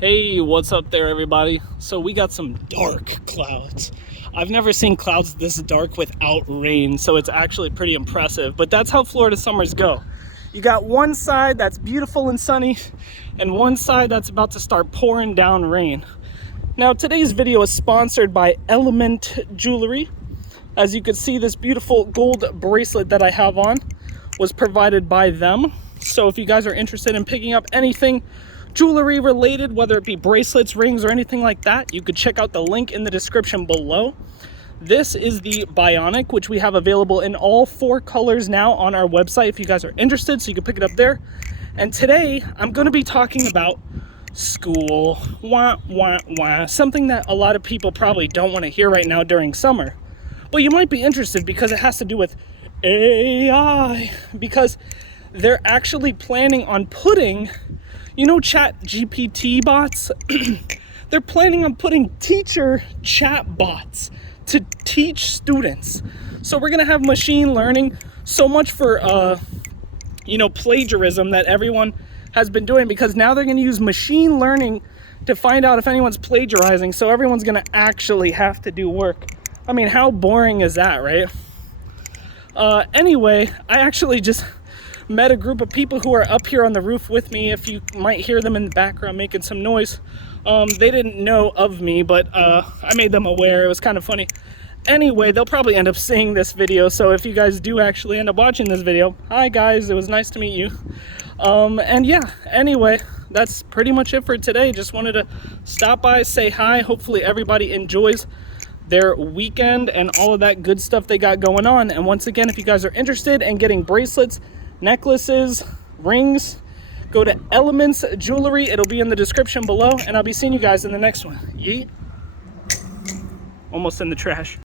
Hey, what's up there, everybody? So we got some dark clouds. I've never seen clouds this dark without rain, so it's actually pretty impressive. But that's how Florida summers go. You got one side that's beautiful and sunny, and one side that's about to start pouring down rain. Now, today's video is sponsored by Element Jewelry. As you can see, this beautiful gold bracelet that I have on was provided by them. So if you guys are interested in picking up anything jewelry related, whether it be bracelets, rings, or anything like that, you could check out the link in the description below. This is the Bionic, which we have available in all 4 colors now on our website if you guys are interested, so you can pick it up there. And today I'm going to be talking about school. Something that a lot of people probably don't want to hear right now during summer. But you might be interested because it has to do with AI, because they're actually planning on putting, you know, chat GPT bots? They're planning on putting teacher chat bots to teach students. So we're gonna have machine learning, so much for plagiarism that everyone has been doing, because now they're gonna use machine learning to find out if anyone's plagiarizing, so everyone's gonna actually have to do work. I mean, how boring is that, right? Anyway, I actually just met a group of people who are up here on the roof with me. If you might hear them in the background making some noise, they didn't know of me, but I made them aware. It was kind of funny. Anyway, they'll probably end up seeing this video, so if you guys do actually end up watching this video, hi guys, it was nice to meet you. And yeah, anyway, that's pretty much it for today. Just wanted to stop by, say hi. Hopefully everybody enjoys their weekend and all of that good stuff they got going on. And once again, if you guys are interested in getting bracelets, necklaces, rings, go to Elements Jewelry. It'll be in the description below, and I'll be seeing you guys in the next one. Yeet. Almost in the trash.